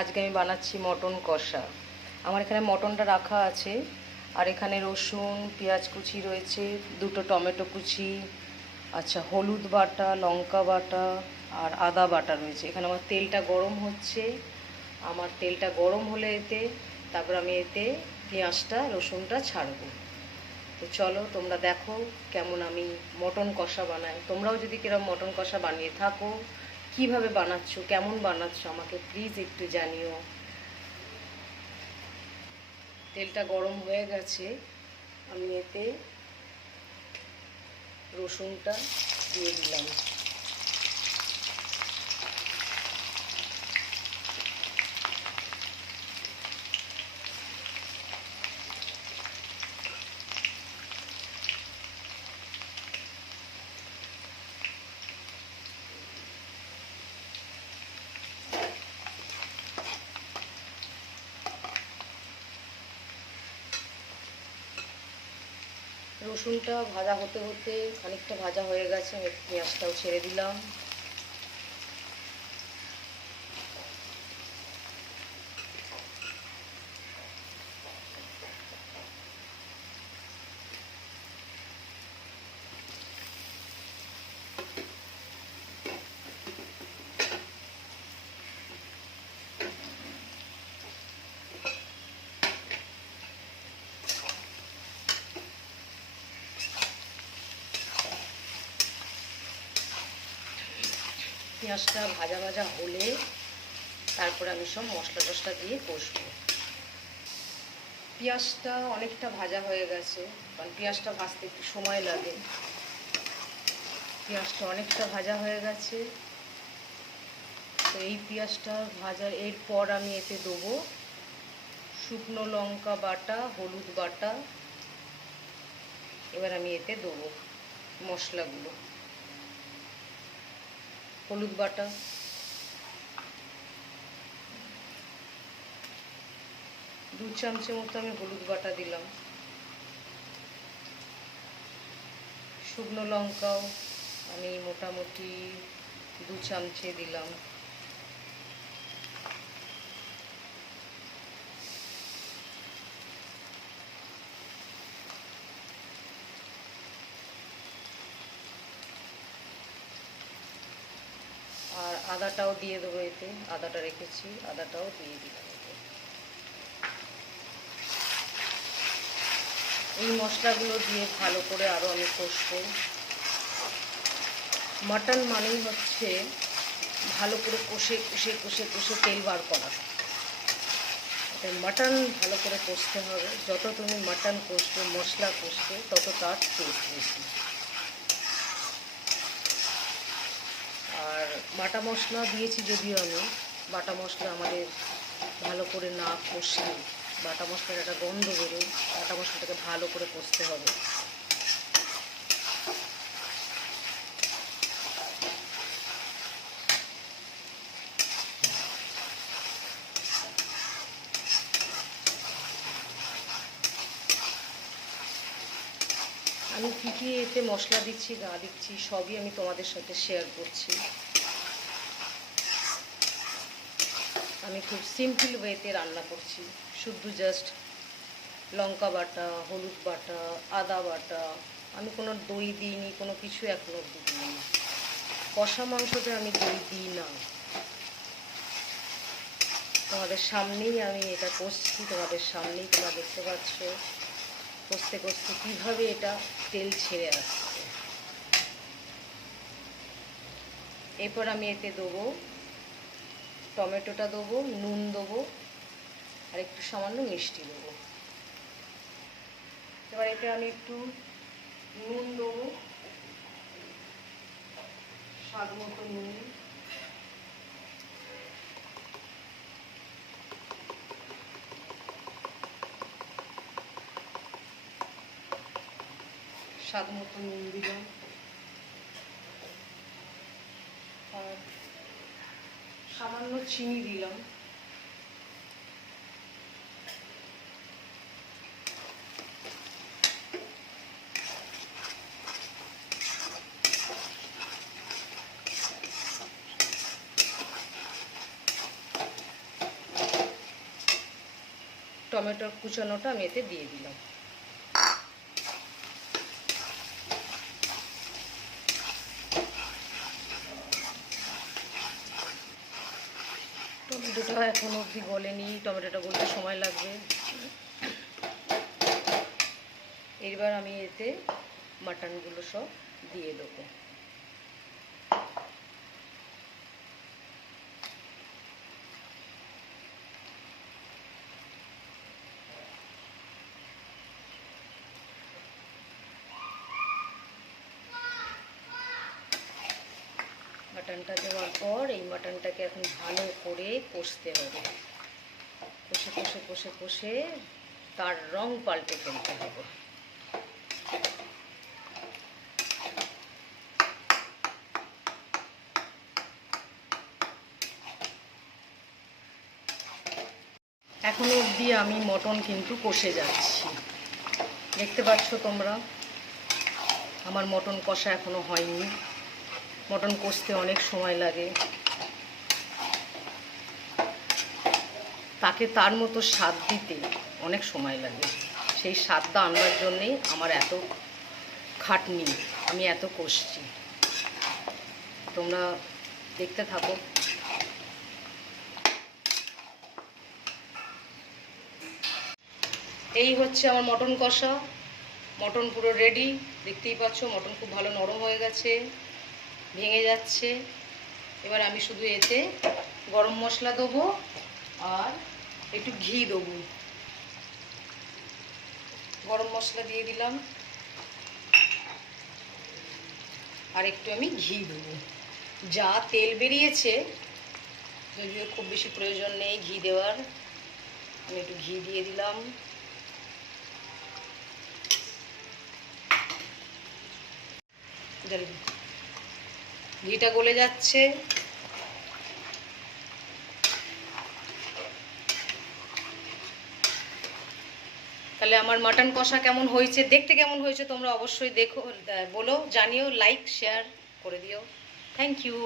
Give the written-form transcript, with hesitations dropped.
আজকে আমি বানাচ্ছি মটন কষা। আমার এখানে মটনটা রাখা আছে, আর এখানে রসুন পেঁয়াজ কুচি রয়েছে, দুটো টমেটো কুচি, আচ্ছা হলুদ বাটা, লঙ্কা বাটা আর আদা বাটা রয়েছে। এখানে আমার তেলটা গরম হচ্ছে। আমার তেলটা গরম হলে তারপর আমি পেঁয়াজটা রসুনটা ছাড়বো। তো চলো তোমরা দেখো কেমন আমি মটন কষা বানাই। তোমরাও যদি কিরকম মটন কষা বানিয়ে থাকো, কিভাবে বানাচ্ছ, কেমন বানাচ্ছ আমাকে প্লিজ একটু জানিও। তেলটা গরম হয়ে গেছে, আমি রসুনটা দিয়ে দিলাম। রসুনটা ভাজা হতে হতে খানিকটা ভাজা হয়ে গেছে, আমি পেঁয়াজটাও ছেড়ে দিলাম। পেঁয়াজটা ভাজা ভাজা হলে তারপরে আমি সব মশলা টশলা দিয়ে কষবো। পেঁয়াজটা অনেকটা ভাজা হয়ে গেছে, কারণ পেঁয়াজটা ভাজতে একটু সময় লাগে। পেঁয়াজটা অনেকটা ভাজা হয়ে গেছে, তো এই পেঁয়াজটা ভাজা এরপর আমি দেবো শুকনো লঙ্কা বাটা, হলুদ বাটা। এবার আমি দেবো মশলাগুলো। হলুদ বাটা, দু চামচের মতো আমি হলুদ বাটা দিলাম। শুকনো লঙ্কাও আমি মোটামুটি 2 চামচে দিলাম। আর আদাটাও দিয়ে দেবো, আদাটা রেখেছি, আদাটাও দিয়ে দিলাম। এই মশলাগুলো দিয়ে ভালো করে আরও আমি কষবো। মাটন মানেই হচ্ছে ভালো করে কষে কষে কষে কষে তেল বার করা। মাটন ভালো করে কষতে হবে। যত তুমি মাটন কষবে, মশলা কষবে, তত তার টেস্ট বেশি। আর বাটা মশলা দিয়েছি, যদিও আমি বাটা মশলা আমাদের ভালো করে না কষলে বাটা মশলার একটা গন্ধ বেরোয়। বাটা মশলাটাকে ভালো করে কষতে হবে। আমি কী কী মশলা দিচ্ছি না দিচ্ছি সবই আমি তোমাদের সাথে শেয়ার করছি। আমি খুব সিম্পল ওয়েতে রান্না করছি, শুধু জাস্ট লঙ্কা বাটা, হলুদ বাটা, আদা বাটা। আমি কোনো দই দিইনি, কোনো কিছু এখনো দিইনি। কষা মাংসতে আমি দই দিই না। তোমাদের সামনেই আমি এটা কষছি, তোমাদের সামনেই তোমরা দেখতে পাচ্ছ কষতে কষতে কীভাবে এটা তেল ছেড়ে আসছে। এরপর আমি দেবো টমেটোটা, দেবো নুন, দেবো আর একটু সামান্য মিষ্টি দেবো। এবার আমি একটু নুন দেবো, স্বাদ মতো নুন। স্বাদ মতো নুন দিলাম, আর সামান্য চিনি দিলাম। টমেটো কুচানোটা আমি এতে দিয়ে দিলাম। টমেটোটা এখন অবধি গলেনি, টমেটোটা গলতে সময় লাগবে। এবার আমি এতে মাটনগুলো সব দিয়ে দেবো। মাটনটা দেওয়ার পর এই মাটনটাকে এখন ভালো করে কষতে হবে। কষে কষে কষে কষে তার রং পাল্টে ফেলতে হবে। এখনো অবধি আমি মটন কিন্তু কষে যাচ্ছি, দেখতে পাচ্ছ তোমরা। আমার মটন কষা এখনো হয়নি, মটন কষতে অনেক সময় লাগে, তাকে তার মতো স্বাদ দিতে অনেক সময় লাগে। সেই স্বাদটা আনবার জন্যেই আমার এত খাটনি, আমি এত কষছি। তোমরা দেখতে থাকো। এই হচ্ছে আমার মটন কষা। মটন পুরো রেডি, দেখতেই পাচ্ছ। মটন খুব ভালো নরম হয়ে গেছে, ভেঙে যাচ্ছে। এবার আমি শুধু এতে গরম মশলা দেবো আর একটু ঘি দেবো। গরম মশলা দিয়ে দিলাম আর একটু আমি ঘি দেবো। যা তেল বেরিয়েছে, যদিও খুব বেশি প্রয়োজন নেই ঘি দেওয়ার, আমি একটু ঘি দিয়ে দিলাম। ঘিটা গলে যাচ্ছে। তাহলে আমার মাটন কষা কেমন হয়েছে, দেখতে কেমন হয়েছে তোমরা অবশ্যই দেখো, বলো, জানিও, লাইক শেয়ার করে দিও। Thank you.